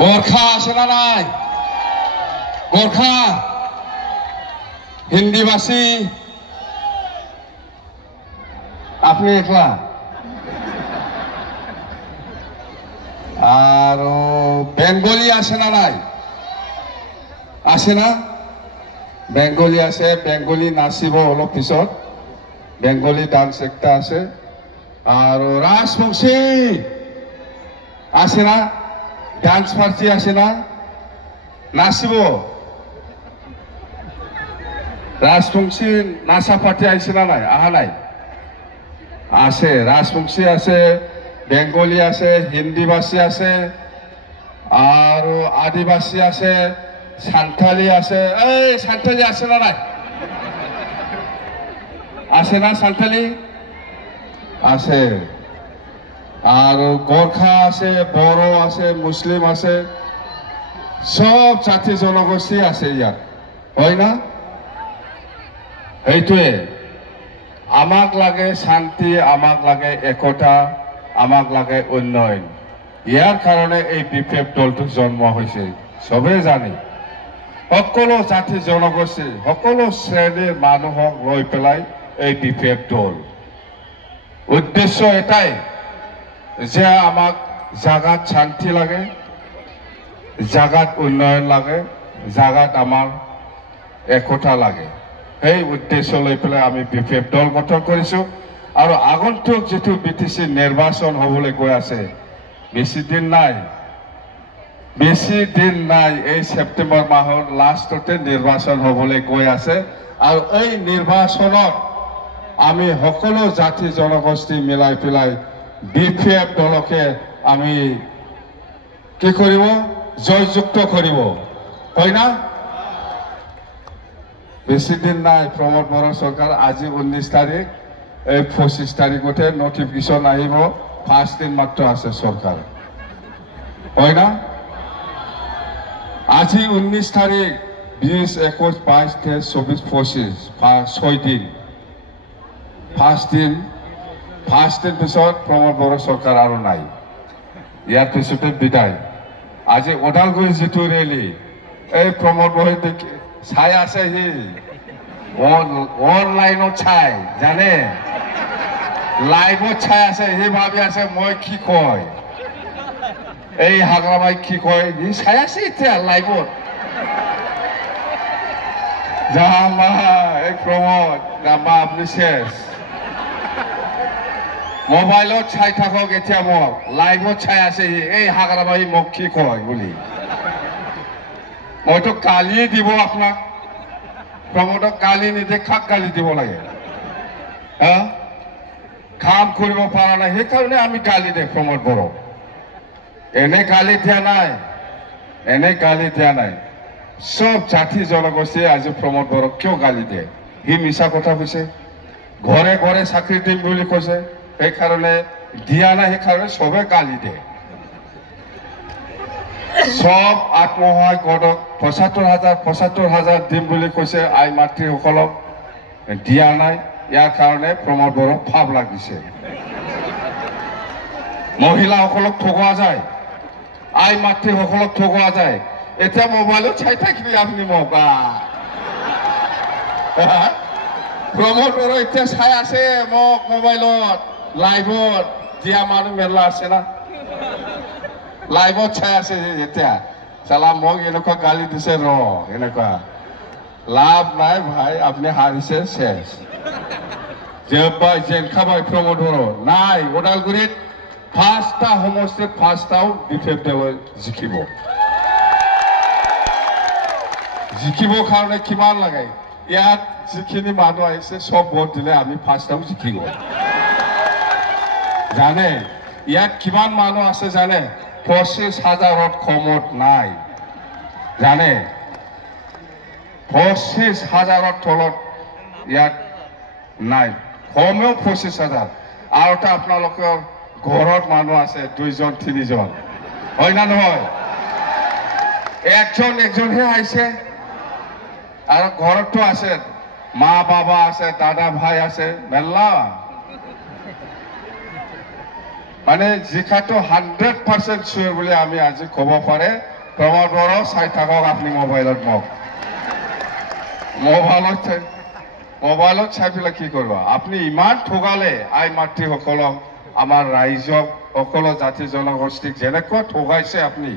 গোর্খা আছে না নাই? গোর্খা হিন্দিভাষী আপনি একলা আর বেঙ্গলি আছে না নাই? আছে না? বেঙ্গলি আছে, বেঙ্গলি নাচিব অলপ পিছত, বেঙ্গলি ডান্স একটা আছে। আর রাজবংশী আছে না? ডান্স পার্টি আছে না? নাচিব রাজবংশী নাচা পার্টি আছে না নাই? আহা নাই? আছে, রাজবংশী আছে, বেঙ্গলি আছে, হিন্দিভাষী আছে, আর আদিবাসী আছে, সান্থালি আছে। এই সান্থালি আছে না নাই? আছে না সান্থালি? আছে। আর গোর্খা আছে, বড়ো আছে, মুসলিম আছে, সব জাতি জনগোষ্ঠী আছে ইয়াত, হয় না? এইটোৱে আমাক লাগে শান্তি, আমাক লাগে একতা, আমাক লাগে উন্নয়ন। ইয়াৰ কাৰণে এই বিপ্লৱ দলটো জন্ম হৈছে, চবেই জানে। সকলো জাতি জনগোষ্ঠী, সকলো শ্ৰেণীৰ মানুহক লৈ পেলাই এই বিপ্লৱ দল। উদ্দেশ্য এটাই যে আমাক জাগাত শান্তি লাগে, জাগাত উন্নয়ন লাগে, জাগাত আমাৰ একতা লাগে। সেই উদ্দেশ্য লৈ পেলাই আমি বিপ্লৱ দল গঠন কৰিছোঁ। আৰু আগন্তুক যিটো BTC নিৰ্বাচন হ'বলৈ গৈ আছে, বেছি দিন নাই, বেছি দিন নাই। এই ছেপ্টেম্বৰ মাহৰ লাষ্টতে নিৰ্বাচন হ'বলৈ গৈ আছে। আৰু এই নিৰ্বাচনত আমি সকলো জাতি জনগোষ্ঠী মিলাই পেলাই বিপ্লৱ দলকে আমি কি কৰিব? জয়যুক্ত কৰিব, হয় না? বেছি দিন নাই। প্ৰমোদ বড়ো চৰকাৰ আজি 19 তাৰিখ, এই 25 তাৰিখতে নটিফিকেশ্যন আহিব। 5 দিন মাত্ৰ আছে চৰকাৰ, হয় না? আজি 19 তাৰিখ, 20, 21, 22, 23, 24, 25, 6 দিন। 5 দিন পিছত প্ৰমোদ বড়ো চৰকাৰ আৰু নাই। ইয়াৰ পিছতে বিদায়। আজি ওদালগুৰি যিটো ৰেলী, এই প্ৰমোদ বড়োই চাই আছে, সি অনলাইনত চাই, জানে, লাইভত চাই আছে। সি ভাবি আছে মই কি কয়, এই হাগ্ৰাবাই কি কয়, সি চাই আছে এতিয়া লাইভত। জামা এই প্ৰমোদ জামা আপুনি শেষ। মোবাইলত চাই থাকক, এতিয়া মোক লাইভত চাই আছে সি, এই হাগ্ৰাবাই মোক কি কয় বুলি। মইতো গালি দিব আপোনাক। প্ৰমোদক গালি নিদিয়ে, কাক গালি দিব লাগে? কাম কৰিব পৰা নাই, সেইকাৰণে আমি গালি দিওঁ প্ৰমোদ বড়োক। এনে গালি দিয়া নাই, এনে গালি দিয়া নাই। সব জাতি জনগোষ্ঠীয়ে আজি প্ৰমোদ বড়োক কিয় গালি দিয়ে? সি মিছা কথা কৈছে, ঘৰে ঘৰে চাকৰি দিম বুলি কৈছে, সেইকাৰণে দিয়া নাই, সেইকাৰণে চবে গালি দিয়ে। সব আত্মসহায়ক গোটক 75,000 দিম বুলি কৈছে, আই মাতৃসকলক দিয়া নাই। ইয়াৰ কাৰণে প্ৰমোদ বড়োক ভাৱ লাগিছে। মহিলাসকলক ঠগোৱা যায়, আই মাতৃসকলক ঠগোৱা যায়। এতিয়া মোবাইলত চাই থাকিবি আপুনি মোক। প্ৰমোদ বড়ো এতিয়া চাই আছে মোক মোবাইলত, লাইভত। দিয়া মানুহ মেলা আছে না, লাইভত চাই আছে এতিয়া। চালা মোক এনেকুৱা গালি দিছে, এনেকুৱা লাভ নাই ভাই, আপুনি হাৰিছে, শেষ। যেন খাবাই প্ৰমোদ বড়ো নাই। ওদালগুৰিত 5টা সমষ্টিত 5টাও বিপ্লৱ দলে জিকিব। জিকিবৰ কাৰণে কিমান লাগে? ইয়াত যিখিনি মানুহ আহিছে সব ভোট দিলে আমি 5টাও জিকিব। জানে ইয়াত কিমান মানুহ আছে জানে? 25,000ত কমত নাই, জানে? 25,000ৰ তলত ইয়াত নাই, কমেও 25,000। আৰু এটা আপোনালোকৰ ঘৰত মানুহ আছে 2জন 3জন, হয় না নহয়? একজনহে আহিছে। আৰু ঘৰতো আছে, মা বাবা আছে, দাদা ভাই আছে, মেলা। মানে জিকাটো 100% চিয়ৰ বুলি আমি আজি ক'ব পাৰে প্ৰমাণ বড়ো চাই থাকক আপুনি মোবাইলত মোক মোবাইলত চাই পেলাই কি কৰিব আপুনি ইমান ঠগালে আই মাতৃসকলক আমাৰ ৰাইজক সকলো জাতি জনগোষ্ঠীক যেনেকুৱা ঠগাইছে আপুনি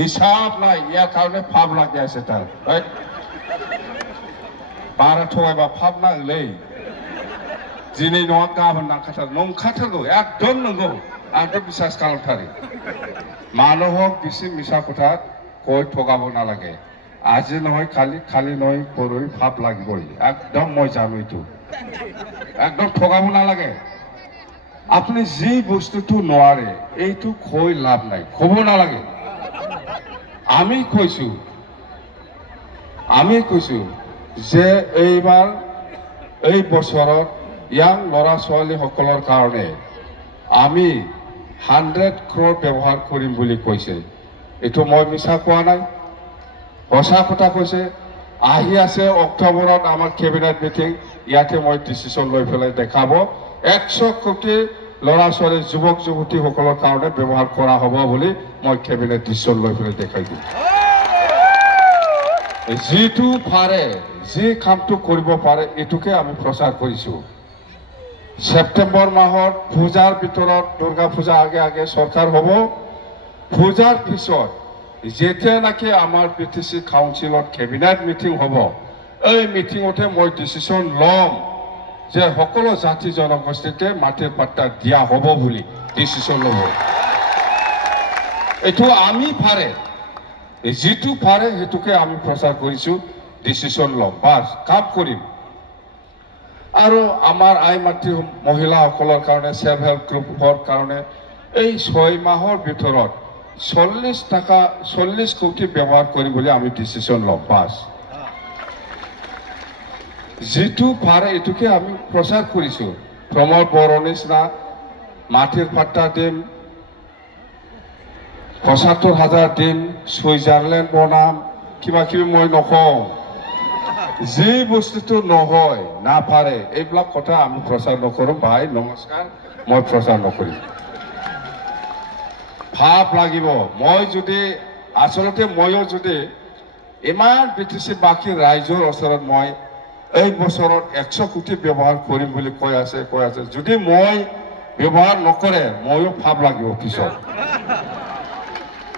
হিচাপ নাই ইয়াৰ কাৰণে ভাব লাগি আছে তাৰ बारा थगायबा फाब नाङोलै दिनै नङा गाबोन नंखाथारगौ एकदम नंगौ आंथ' बिसास खालामथारो মানুহক বেছি মিছা কথা কৈ ঠগাব নালাগে আজি নহয় খালি নহয় পৰহি ভাব লাগিবই একদম মই জানো এইটো একদম ঠগাব নালাগে আপুনি যি বস্তুটো নোৱাৰে এইটো কৈ লাভ নাই ক'ব নালাগে আমি কৈছো যে এইবাৰ এই বছৰত ইয়াং ল'ৰা ছোৱালীসকলৰ কাৰণে আমি 100 crore ব্যৱহাৰ কৰিম বুলি কৈছে এইটো মই মিছা কোৱা নাই সঁচা কথা কৈছে আহি আছে অক্টোবৰত আমাৰ কেবিনেট মিটিং ইয়াতে মই ডিচিশন লৈ পেলাই দেখাব 100 কোটি ল'ৰা ছোৱালী যুৱক যুৱতীসকলৰ কাৰণে ব্যৱহাৰ কৰা হ'ব বুলি মই কেবিনেট ডিচিশন লৈ পেলাই দেখাই দিম যিটো পাৰে যি কামটো কৰিব পাৰে এটুকে আমি প্ৰচাৰ কৰিছো সেপ্টেম্বৰ মাহত পূজাৰ ভিতৰত দুৰ্গা পূজা আগে চৰকাৰ হ'ব পূজাৰ পিছত যেতিয়া নাকি আমাৰ পিটিসি কাউন্সিলত কেবিনেট মিটিং হ'ব এই মিটিংতে মই ডিসিশন লম যে সকলো জাতি জনগোষ্ঠীকে মাটিৰ পাট্টা দিয়া হ'ব বুলি ডিসিশন ল'ব এটো আমি পাৰে যিটো পাৰে হেতুকে আমি প্ৰচাৰ কৰিছো ডিসিশন লম বাস কাম কৰিম আৰু আমাৰ আই মাতৃ মহিলাসকলৰ কাৰণে সেল্ফ হেল্প গ্ৰুপৰ কাৰণে এই 6 মাহৰ ভিতৰত 40 কোটি ব্যৱহাৰ কৰিম বুলি আমি ডিসিশন লম বাস যিটো পাৰে এটুকে আমি প্ৰচাৰ কৰিছো প্ৰমোদ বৰণিছনা মাটিৰ পাট্টা দিম ৭৫,০০০ দিম সুইজাৰলেণ্ড বনাম কিবা কিবি মই নকওঁ যে বস্তুটো নহয় না পাৰে এইবিলাক কথা আমি প্ৰচাৰ নকৰো ভাই নমস্কাৰ মই প্ৰচাৰ নকৰিম ভাব লাগিব মই যদি আসলতে ময়ো যদি ইমান বিটিসি বাকি ৰাইজৰ ওচৰত মই এই বছৰত 100 কোটি ব্যৱহাৰ কৰিম বুলি কৈ আছে যদি মই ব্যৱহাৰ নকৰে ময়ো ভাব লাগিব পিছত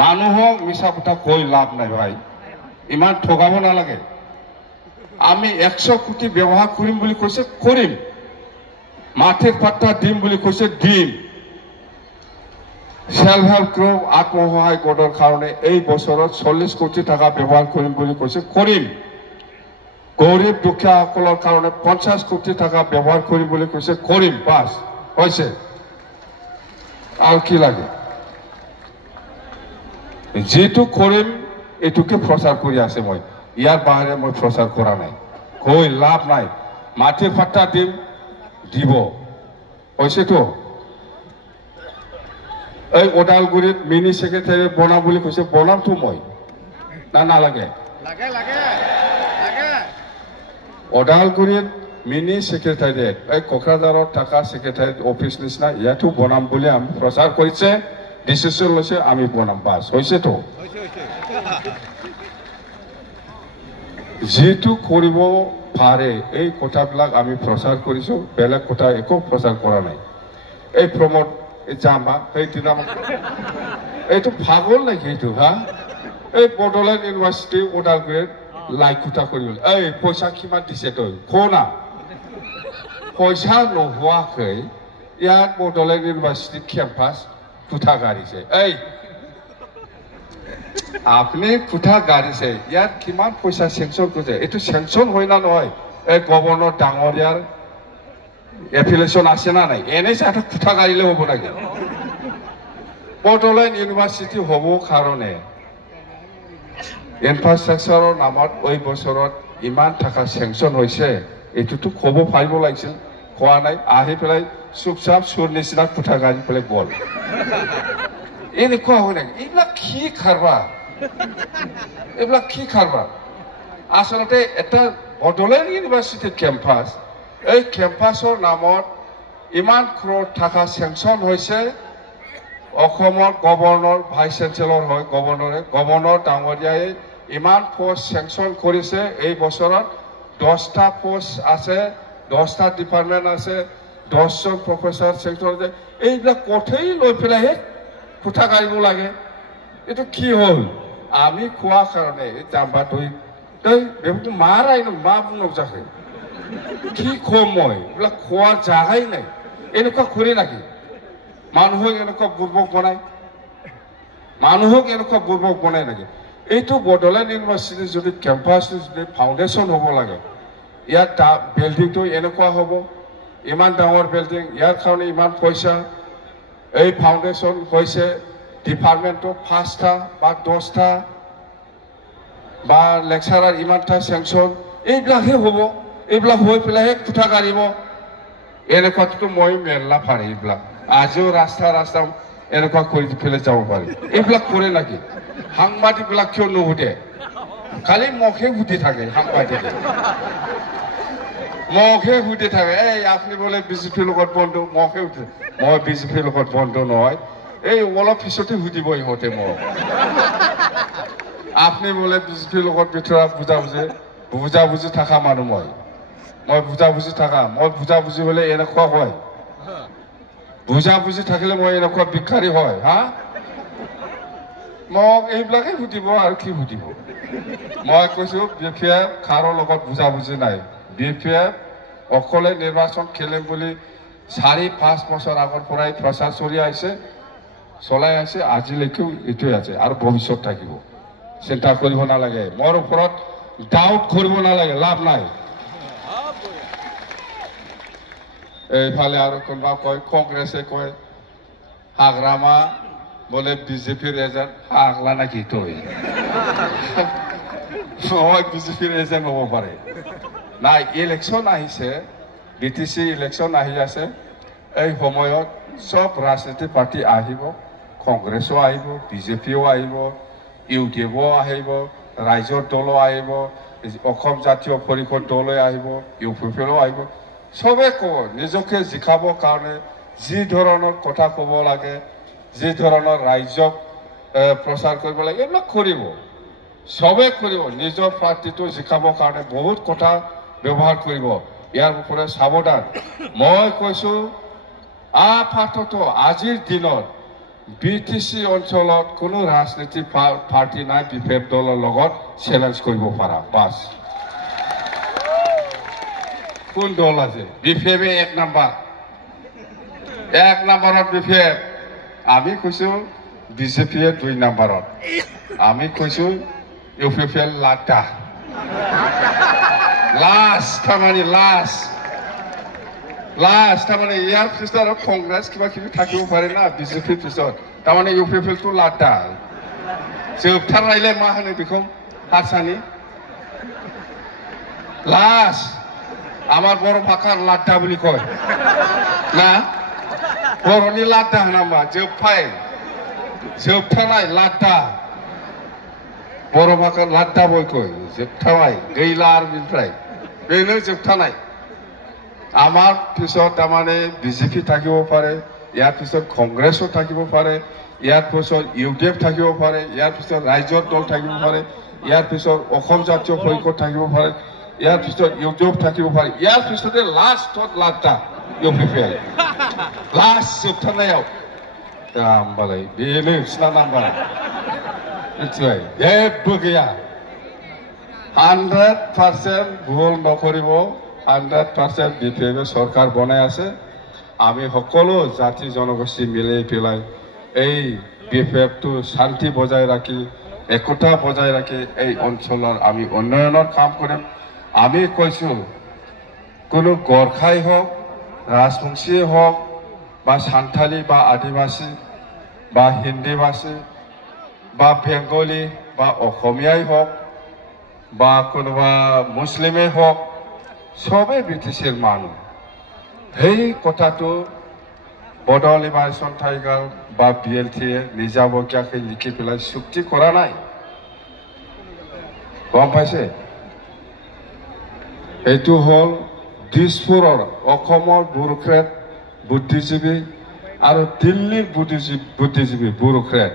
মানুহক মিছা কথা কৈ লাভ নাই ভাই ইমান ঠগাব নালাগে আমি 100 কোটি ব্যৱহাৰ কৰিম বুলি কৈছে কৰিম মাটিৰ পাট্টা দিম বুলি কৈছে দিম সেল্ফ হেল্প গ্ৰুপ আত্মসহায় গোটৰ কাৰণে এই বছৰত 40 কোটি টাকা ব্যৱহাৰ কৰিম বুলি কৈছে কৰিম গৰীব দুখীয়াসকলৰ কাৰণে 50 কোটি টাকা ব্যৱহাৰ কৰিম বুলি কৈছে কৰিম বাস হৈছে আৰু কি লাগে যেটো কৰিম এটুকে প্ৰচাৰ কৰি আছে মই ইয়াৰ বাহিৰে মই প্ৰচাৰ কৰা নাই কৈ লাভ নাই মাটিৰ পাট্টা দিম দিব হৈছেতো এই ওদালগুৰিত মিনি সেক্ৰেটাৰিয়েট বনাম বুলি কৈছে বনামতো মই না নালাগে ওদালগুৰিত মিনি সেক্ৰেটাৰিয়েট এই কোকৰাঝাৰত থকা সেক্ৰেটাৰিয়েট অফিচ নিচিনা ইয়াতো বনাম বুলি আমি প্ৰচাৰ কৰিছে ডিসিশন লৈছে আমি বনাম বাস হৈছেতো যেটো কৰিব পাৰে এই কথাবিলাক আমি প্ৰচাৰ কৰিছো বেলেগ কথা একো প্ৰচাৰ কৰা নাই এই প্ৰমোদ জামা সেইদিনা এইটো ভাগল নেকি এইটো হা এই বডলেণ্ড ইউনিভাৰ্চিটি ওদালগুৰিত লাইকুটা কৰিব এই পইচা কিমান দিছে তই কোনা পইচা নোহোৱাকৈ ইয়াত বডলেণ্ড ইউনিভাৰ্চিটি কেম্পাছ কুঠা গাড়িছে এই আপনি কুঠা গাড়িছে ইয়াত কিমান পইচা সেংচন কৰিছে এইটো সেংচন হয় না নহয় এই গভৰ্ণৰ ডাঙৰীয়াৰ এফিলিয়েশ্যন আছে না নাই এনে এটা কুঠা গাড়িলে হ'ব লাগে বডলেণ্ড ইউনিভাৰ্চিটি হ'ব কাৰণে ইনফ্ৰাষ্ট্ৰাকচাৰৰ নামত এই বছৰত ইমান টাকা সেংচন হৈছে এইটোতো ক'ব পাৰিব লাগিছিল কোৱা নাই আহি পেলাই চুপচাপ চোৰ নিচিনা কুঠা গাড়ি পেলাই গ'ল এনেকুৱা হয় নেকি এইবিলাক কি খাৰবা আসলতে এটা বডলেণ্ড ইউনিভাৰ্চিটি কেম্পাছ এই কেম্পাছৰ নামত ইমান ক্ৰ'ৰ টাকা সেংচন হৈছে অসমৰ গভৰ্ণৰ ভাইচ চেঞ্চেলৰ হয় গভৰ্ণৰ ডাঙৰীয়াই ইমান পোষ্ট চেংচন কৰিছে এই বছৰত 10টা পোষ্ট আছে 10টা ডিপাৰ্টমেণ্ট আছে 10জন প্ৰফেচাৰ চেংচন আছে এইবিলাক কঠেই লৈ পেলাইহে কোঠা কাঢ়িব লাগে এইটো কি হ'ল আমি খোৱা কাৰণে জাম্বা তই বেবুটো মাৰাই ন মা নজাকে কি কম মই এইবিলাক খোৱাৰ জাগাই নাই এনেকুৱা কৰি নাকি মানুহক এনেকুৱা বুৰ্বক বনাই নাকি এইটো বড়োলেণ্ড ইউনিভাৰ্চিটি যদি কেম্পাছটো যদি ফাউণ্ডেশ্যন হ'ব লাগে ইয়াত বিল্ডিংটো এনেকুৱা হ'ব ইমান ডাঙৰ বিল্ডিং ইয়াৰ কাৰণে ইমান পইচা এই ফাউণ্ডেশ্যন হৈছে ডিপাৰ্টমেণ্টটো 5টা বা 10টা বা লেকচাৰাৰ ইমানটা চেংচন এইবিলাকহে হ'ব এইবিলাক হৈ পেলাইহে কোঠা কাঢ়িব এনেকুৱাতো মই মেলা পাৰি এইবিলাক আজিও ৰাস্তা এনেকুৱা কৰি পেলাই যাব পাৰি এইবিলাক কৰে নাকি সাংবাদিকবিলাক কিয় নুসুধে খালি মুখে সুধি থাকে সাংবাদিকে মুখে সুধি থাকে এই আপুনি বোলে বিজেপিৰ লগত বন্ধু মুখে সুধে মই বিজেপিৰ লগত বন্ধু নহয় এই অলপ পিছতে সুধিব ইহঁতে মোক আপুনি বোলে বিজেপিৰ লগত ভিতৰত বুজাবুজি থকা মানুহ মই বুজাবুজি হলে এনেকুৱা হয় বুজাবুজি থাকিলে মই এনেকুৱা ভিক্ষাৰী হয় হা মোক এইবিলাকে সুধিব আৰু কি সুধিব মই কৈছো বিপিএফ কাৰো লগত বুজাবুজি নাই বিপিএফ অকলে নিৰ্বাচন খেলিম বুলি 4-5 বছৰ আগৰ পৰাই প্ৰচাৰ চলাই আছে আজিলৈকেও এইটোৱে আছে আৰু ভৱিষ্যত থাকিব চিন্তা কৰিব নালাগে মোৰ ওপৰত ডাউট কৰিব নালাগে লাভ নাই এইফালে আৰু কোনোবা কয় কংগ্ৰেছে কয় হাগ্ৰামা বোলে বিজেপিৰ এজেণ্ট আগলা নাকি তই মই বিজেপিৰ এজেণ্ট হ'ব পাৰে নাই ইলেকশ্যন আহিছে বিটিচি ইলেকশ্যন আহি আছে এই সময়ত সব ৰাজনীতিক পাৰ্টি আহিব কংগ্ৰেছো আহিব বিজেপিও আহিব ইউডিএফও আহিব ৰাইজৰ দলো আহিব অসম জাতীয় পৰিষদ দলে আহিব ইউপিপিও আহিব সবে ক'ব নিজকে জিকাবৰ কাৰণে যি ধৰণৰ কথা ক'ব লাগে যি ধৰণৰ ৰাইজক প্ৰচাৰ কৰিব লাগে এইবিলাক কৰিব সবে কৰিব নিজৰ পাৰ্টিটো জিকাবৰ কাৰণে বহুত কথা ব্যৱহাৰ কৰিব ইয়াৰ ওপৰত সাৱধান মই কৈছো আপাতত আজিৰ দিনত বিটিচি অঞ্চলত কোনো ৰাজনীতিক পাৰ্টি নাই বিপিএফ দলৰ লগত চেলেঞ্জ কৰিব পাৰা বাছ কোন দল আছে বিপিএফ 1 নম্বৰত বিপিএফ আমি কৈছো বিজেপিয়ে 2 নম্বৰত আমি কৈছো ইউপিপিএল লাটা লাষ্ট তাৰমানে ইয়াৰ পিছত কংগ্ৰেছ কিবা কিবি থাকিব পাৰে না বিজেপিৰ পিছত তাৰমানে ইউপিপিএলটো লাটা जोबथारनायलाय मा होनो बेखौ हारसानि लास्ट আমার বড় ভাষার লাড্ডা বুলি কয় না বড়নি লাড্ডা নামা जोबथारनाय लाड্ডা বড় ভাষার লাড্ডা বই কয় जोबथारनाय गैला आरो बिनिफ्राय बेनो जोबथारनाय আমার পিছত তাৰমানে বিজেপি থাকিব পাৰে ইয়াৰ পিছত কংগ্ৰেছও থাকিব পাৰে ইয়াৰ পিছত ইউডিএফ থাকিব পাৰে ইয়াৰ পিছত ৰাইজৰ দল থাকিব পাৰে ইয়াৰ পিছত অসম জাতীয় পৰিষদ থাকিব পাৰে ইয়াৰ পিছত ইউডিএফ থাকিব পাৰে ইয়াৰ পিছতে লাষ্টত লাড্ডা ইউপিপিএল লাষ্ট जोबथारनायाव होमबालाय बेनो बिसिना नाम्बार मिथिबाय जेबो गैया 100% ভুল নকৰিব 100% বিপিএফ সরকার বনাই আছে আমি সকলো জাতি জনগোষ্ঠী মিলি পেলাই এই বিপিএফটো শান্তি বজাই রাখি একতা বজাই রাখি এই অঞ্চলৰ আমি উন্নয়নৰ কাম কৰিম আমি কৈছো কোনো গৰখাই হোক ৰাজবংশী হোক বা সান্থালী বা আদিবাসী বা হিন্দীভাষী বা বেঙ্গলী বা অসমীয়াই হোক বা কোনোবা মুছলিমে হোক সবে বিটিচিৰ মানুহ এই কথাটো বড়ো লিবাৰেশ্যন টাইগাৰ বা বিএলটিয়ে নিজাববীয়াকৈ লিখি পেলাই চুক্তি কৰা নাই গম পাইছে এইটো হ'ল দিছপুৰৰ অসমৰ ব্যুৰোক্ৰেট বুদ্ধিজীৱী আৰু দিল্লীৰ বুদ্ধিজীৱী ব্যুৰোক্ৰেট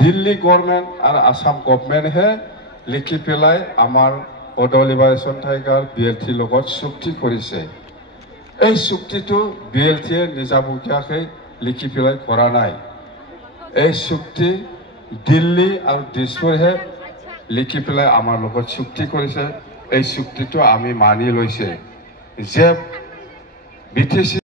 দিল্লী গভৰ্ণমেণ্ট আৰু আসাম গভৰ্ণমেণ্টহে লিখি পেলাই আমাৰ অটল লিবাৰেশ্যন টাইগাৰ BLT লগত চুক্তি কৰিছে। এই চুক্তিটো BLTয়ে নিজাববীয়াকৈ লিখি পেলাই কৰা নাই। এই চুক্তি দিল্লী আৰু দিছপুৰহে লিখি পেলাই আমাৰ লগত চুক্তি কৰিছে। এই চুক্তিটো আমি মানি লৈছে যে BTC